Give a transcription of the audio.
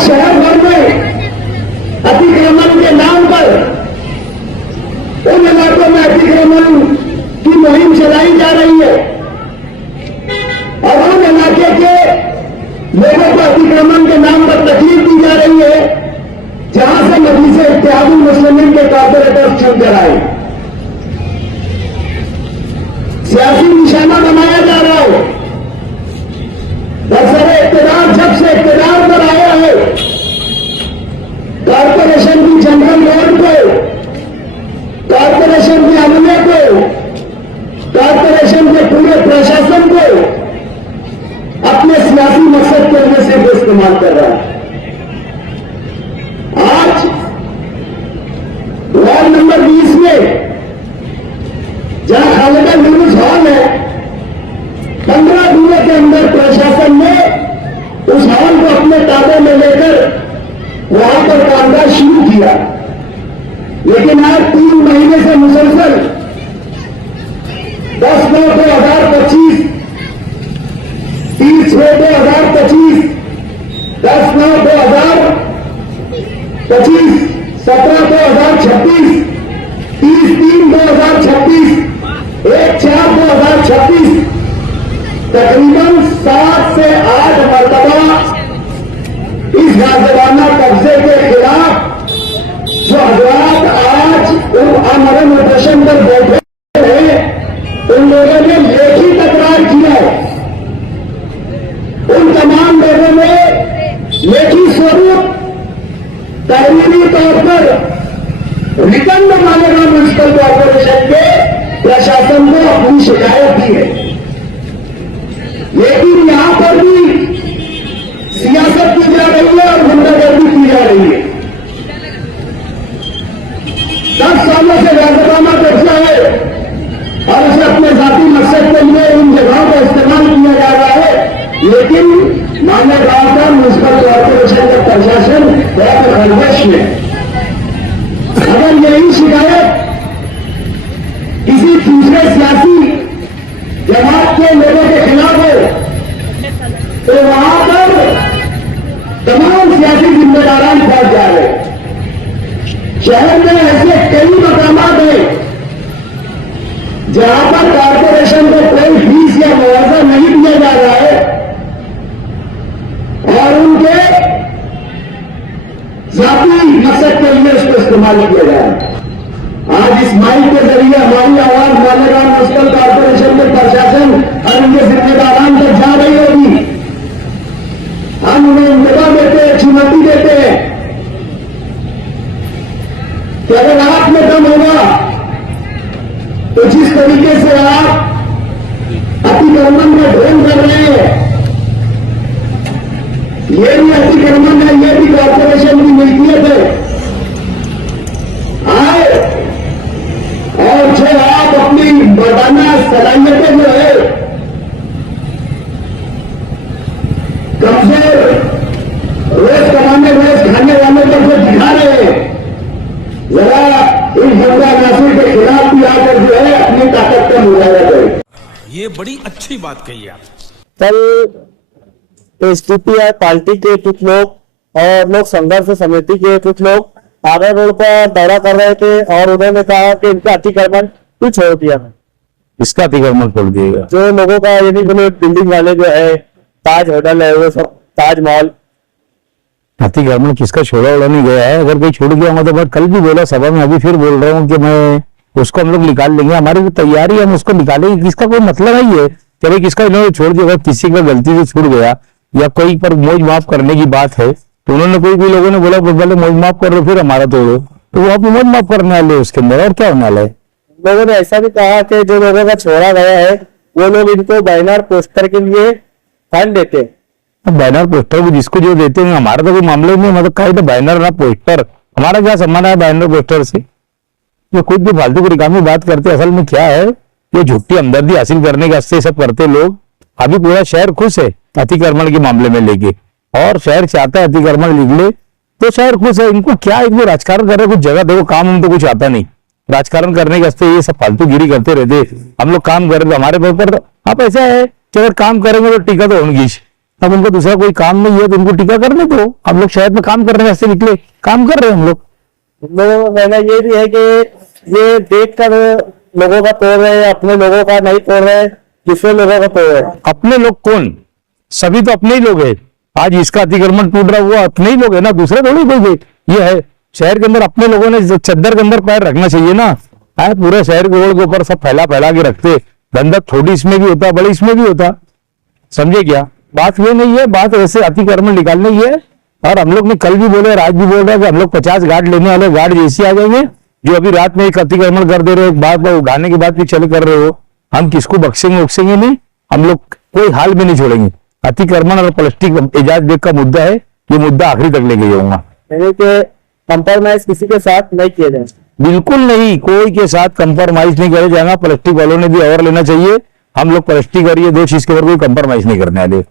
शहर भर में अतिक्रमण के नाम पर उन इलाकों में अतिक्रमण की मुहिम चलाई जा रही है और उन इलाके के लोगों को अतिक्रमण के नाम पर तकलीफ दी जा रही है जहां से मजलिस इत्तेहादुल मुस्लिमीन के कॉर्पोरेटर चुन कर आए। सियासी निशाना बनाया जा रहा है। बरसरे इक़्तिदार जब से इक़्तिदार पर आया है, कॉर्पोरेशन की जनरल बोर्ड को, कॉर्पोरेशन के अमले को, कॉर्पोरेशन के पूरे प्रशासन को अपने सियासी मकसद के लिए से वो इस्तेमाल कर रहा है। आज वार्ड नंबर 20 में जहां खालिदा यूनुस हॉल है, 15 दिनों के अंदर प्रशासन ने उस हॉल को अपने ताबे में लेकर वहां पर कामकाज शुरू किया। लेकिन आज 3 महीने से मुसलसल 10/9/2025, 30/6/2025, 10/9/2025, 17/2026, 30/3/2026, 1/4/2026 तकरीबन 7 से 8 मरतबा इस गाजिबाना कब्जे के खिलाफ जो हजरात आज अमर प्रदर्शन पर बैठे हैं, उन लोगों ने लेखी तकरार किया है। उन तमाम लोगों ने लेखी स्वरूप तहरीरी तौर पर रिटर्न में मालेगांव म्युनिसिपल कॉर्पोरेशन के प्रशासन को अपनी शिकायत दी है। लेकिन यहां पर भी सियासत की जा रही है और गुंडागर्दी की जा रही है। 10 सालों से गाजिबाना कब्जा है और उसे अपने जाती मकसद के लिए इन जगहों का इस्तेमाल किया जा रहा है। लेकिन मालेगांव का म्युनिसिपल कॉर्पोरेशन का प्रशासन बहुत खरगोश में, अगर यही शिकायत किसी दूसरे सियासी जमात के लोगों के खिलाफ हो तो वहां पर तमाम सियासी जिम्मेदारान फंस जा रहे। शहर में ऐसे कई मकामात हैं जहां पर कॉर्पोरेशन को कोई फीस या मुआवजा नहीं दिया जा रहा है और उनके जाती मकसद के लिए उसको इस्तेमाल किया जा रहा है। आज इस माइक के जरिए हमारी आवाज मालेगांव म्युनिसिपल कॉर्पोरेशन के प्रशासन और उनके जिम्मेदारान तक जा रही होगी। हम उन्हें इंतजा देते हैं, चुनौती देते हैं कि अगर आप में दम होगा तो जिस तरीके से आप अतिक्रमण में ढोंग कर रहे हैं, ये भी अतिक्रमण है, ये भी कॉर्पोरेशन की मिल्कियत है। आए और जो आप अपनी मर्दाना सलाहियतें जो है कमजोर रोज कमाने रोज खाने वालों को जो दिखा रहे हैं, जरा इन हमला नासिर के खिलाफ भी आकर जो है अपनी ताकत का मुजाहरा करें। ये बड़ी अच्छी बात कही आप। कल एसडीपीआई पार्टी के कुछ लोग और लोक संघर्ष समिति के कुछ लोग आगरा रोड पर दौरा कर रहे थे और उन्होंने कहा कि इनका अतिक्रमण क्यों छोड़ दिया है। इसका अतिक्रमण छोड़ दिएगा जो लोगों का यानी बिल्डिंग वाले जो है ताज होटल है, वो सब ताज मॉल, अतिक्रमण किसका छोड़ा उड़ा नहीं गया है। अगर कोई छोड़ गया होगा तो मैं कल भी बोला सभा में, अभी फिर बोल रहा हूँ कि मैं उसको हम लोग निकाल लेंगे, हमारी भी तैयारी है, हम उसको निकालेंगे। किसका कोई मतलब नहीं है कि भाई किसका इन्होंने छोड़ दिया। किसी का गलती से छूट गया या कोई पर मौज माफ करने की बात है तो उन्होंने कोई लोगों ने बोला पहले मौज माफ कर लो फिर हमारा तोड़ो, तो वो आप मौज माफ करने वाले उसके अंदर, और क्या होने वाला है। लोगों ने ऐसा भी कहा कि जो लोगों का छोड़ा गया है वो लोग इनको बैनर पोस्टर के लिए फंड देते हैं। बैनर पोस्टर भी जिसको जो देते हैं, हमारा तो कोई मामले नहीं, मतलब कहीं ना बैनर ना पोस्टर, हमारा क्या संबंध है बैनर पोस्टर से। ये खुद भी फालतू की रिकामी बात करते, असल में क्या है ये झूठी हमदर्दी हासिल करने के वास्ते सब करते लोग। अभी पूरा शहर खुश है अतिक्रमण के मामले में लेके, और शहर चाहता है अतिक्रमण निकले तो शहर खुश है। इनको क्या, इनको राजकारण कर रहे, कुछ जगह देखो, काम हम तो कुछ आता नहीं, राजकारण करने के वास्ते ये सब फालतू गिरी करते रहते। हम लोग काम कर रहे तो हमारे ऊपर, अब ऐसा है कि अगर काम करेंगे तो टीका तो होगी, अब उनको दूसरा कोई काम नहीं है तो उनको टीका करने दो। हम लोग शहर में काम करने वास्ते निकले, काम कर रहे हैं हम लोग। लोगों का कहना ये भी है कि ये देख कर लोगों का तोड़ रहे हैं, अपने लोगों का नहीं तोड़ रहे, दूसरे लोगों का तोड़ रहे हैं। अपने लोग कौन, सभी तो अपने ही लोग हैं। आज इसका अतिक्रमण टूट रहा हुआ अपने ही लोग है ना, दूसरे थोड़ी कोई। ये है शहर के अंदर अपने लोगों ने चद्दर के अंदर पैर रखना चाहिए ना। है पूरे शहर के रोड के ऊपर सब फैला फैला के रखते, धंधा थोड़ी इसमें भी होता, बड़ी इसमें भी होता। समझे क्या बात? ये नहीं है, बात वैसे अतिक्रमण निकालने की है। और हम लोग ने कल भी बोले और आज भी बोल रहे हैं कि हम लोग 50 गार्ड लेने वाले, गार्ड जैसे आ जाएंगे। जो अभी रात में एक अतिक्रमण कर दे रहे हो, बात उठाने के बाद भी चले कर रहे हो, हम किसको बख्शेंगे उकसेंगे नहीं। हम लोग कोई हाल में नहीं छोड़ेंगे। अतिक्रमण और प्लास्टिक एजाज बैग का मुद्दा है, ये मुद्दा आखिरी तक लेके जाऊंगा। कंप्रोमाइज किसी के साथ नहीं किया जाए, बिल्कुल नहीं, कोई के साथ कंप्रोमाइज नहीं किया जाएगा। प्लास्टिक वालों ने भी और लेना चाहिए। हम लोग प्लास्टिक और ये दो चीज के ऊपर कोई कंप्रोमाइज नहीं करने वाले।